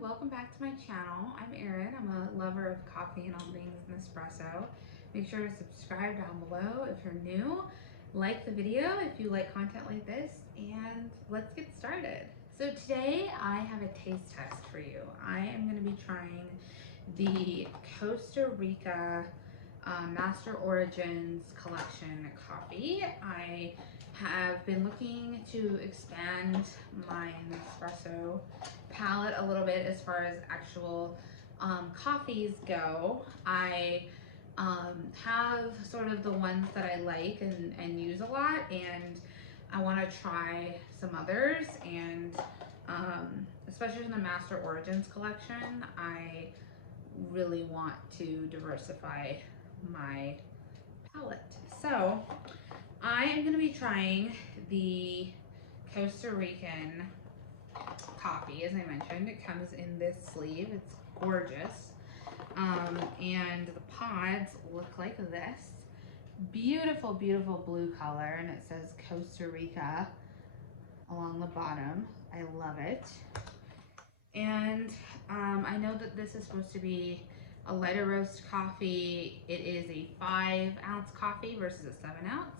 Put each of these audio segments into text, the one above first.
welcome back to my channel. I'm Erin. I'm a lover of coffee and all things Nespresso. Make sure to subscribe down below if you're new. Like the video if you like content like this, and let's get started. So today I have a taste test for you. I am going to be trying the Costa Rica Master Origins collection coffee. I have been looking to expand my Nespresso palette a little bit as far as actual coffees go. I have sort of the ones that I like and use a lot, and I want to try some others, and especially in the Master Origins collection, I really want to diversify my palette. So I am going to be trying the Costa Rican coffee. As I mentioned, it comes in this sleeve. It's gorgeous. And the pods look like this. Beautiful, beautiful blue color, and it says Costa Rica along the bottom. I love it. And I know that this is supposed to be a lighter roast coffee. It is a 5-ounce coffee versus a 7-ounce.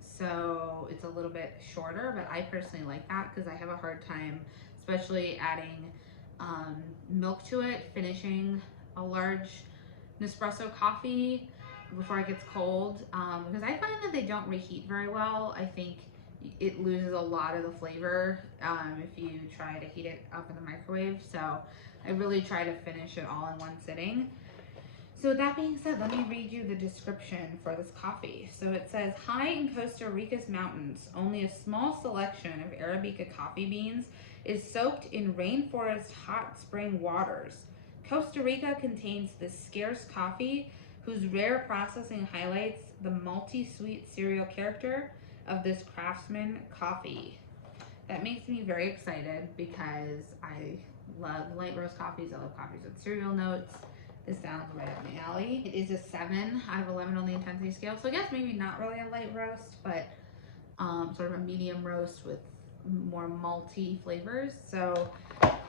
So it's a little bit shorter, but I personally like that because I have a hard time, especially adding milk to it, finishing a large Nespresso coffee before it gets cold, because I find that they don't reheat very well. I think it loses a lot of the flavor if you try to heat it up in the microwave. So I really try to finish it all in one sitting. So that being said, let me read you the description for this coffee. So it says, high in Costa Rica's mountains, only a small selection of Arabica coffee beans is soaked in rainforest hot spring waters. Costa Rica contains this scarce coffee whose rare processing highlights the malty sweet cereal character of this craftsman coffee. That makes me very excited because I love light roast coffees. I love coffees with cereal notes. This sounds right up my alley. It is a 7 out of 11 on the intensity scale. So I guess maybe not really a light roast, but sort of a medium roast with more malty flavors. So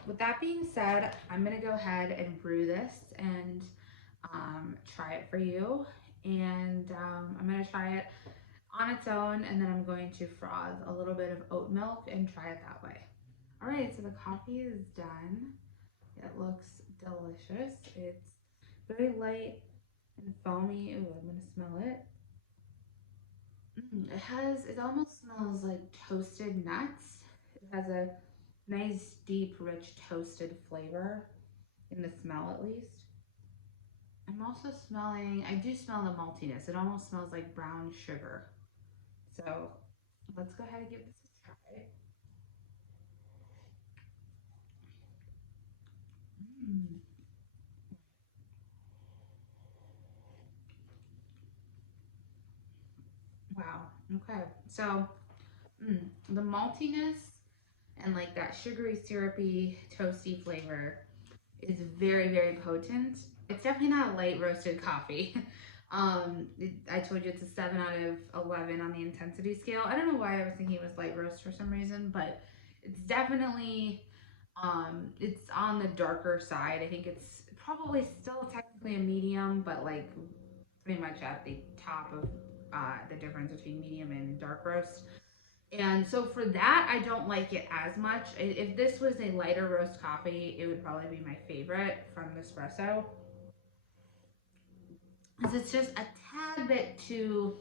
with that being said, I'm gonna go ahead and brew this and try it for you. And I'm gonna try it on its own, and then I'm going to froth a little bit of oat milk and try it that way. All right, so the coffee is done. It looks delicious. It's very light and foamy. Ooh, I'm gonna smell it. It almost smells like toasted nuts. It has a nice, deep, rich, toasted flavor in the smell, at least. I'm also smelling, I do smell the maltiness. It almost smells like brown sugar. So let's go ahead and give this a try. Wow. Okay. So the maltiness and like that sugary, syrupy, toasty flavor is very, very potent. It's definitely not a light roasted coffee. I told you it's a 7 out of 11 on the intensity scale. I don't know why I was thinking it was light roast for some reason, but it's definitely, it's on the darker side. I think it's probably still technically a medium, but like pretty much at the top of the difference between medium and dark roast. And so for that, I don't like it as much. If this was a lighter roast coffee, it would probably be my favorite from Nespresso. Because it's just a tad bit too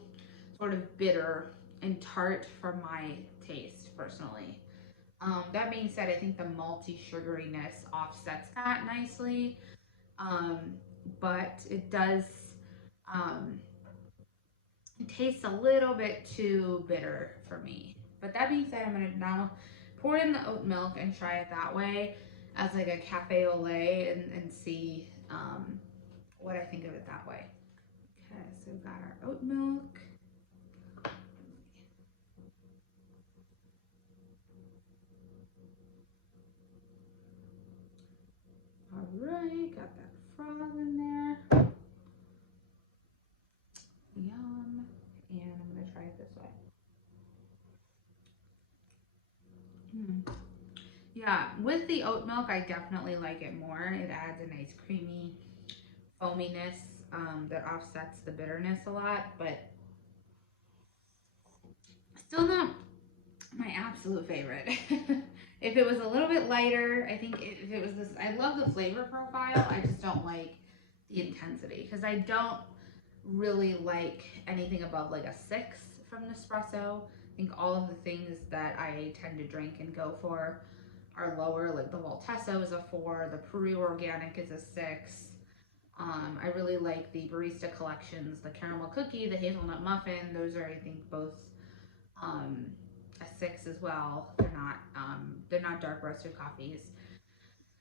sort of bitter and tart for my taste, personally. That being said, I think the malty sugariness offsets that nicely. But it does, it tastes a little bit too bitter for me. But that being said, I'm gonna now pour in the oat milk and try it that way as like a cafe au lait, and see what I think of it that way. Okay, so we've got our oat milk. All right, got that froth in there. Yum. And I'm gonna try it this way. Yeah, with the oat milk, I definitely like it more. It adds a nice creamy foaminess that offsets the bitterness a lot, but still not my absolute favorite. If it was a little bit lighter, I think if it was this, I love the flavor profile. I just don't like the intensity because I don't really like anything above like a 6 from Nespresso. I think all of the things that I tend to drink and go for are lower. Like the Voltesso is a 4, the Peru Organic is a 6. I really like the barista collections, the caramel cookie, the hazelnut muffin. Those are, I think, both um, a 6 as well. They're not dark roasted coffees.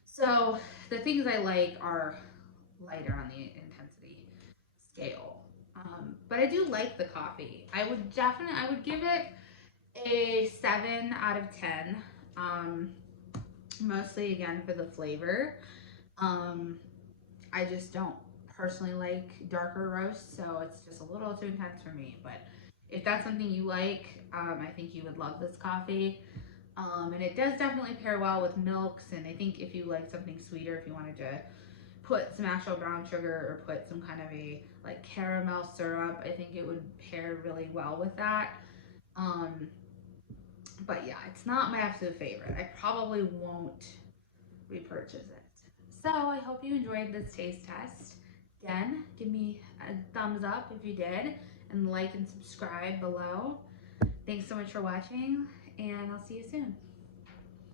So the things I like are lighter on the intensity scale. But I do like the coffee. I would give it a 7 out of 10. Mostly again for the flavor. Um, I just don't personally like darker roasts, so it's just a little too intense for me. But if that's something you like, I think you would love this coffee. And it does definitely pair well with milks. And I think if you like something sweeter, if you wanted to put some actual brown sugar or put some kind of a like caramel syrup, I think it would pair really well with that. Um, but yeah, it's not my absolute favorite. I probably won't repurchase it. So I hope you enjoyed this taste test. Again, give me a thumbs up if you did, and like and subscribe below. Thanks so much for watching, and I'll see you soon.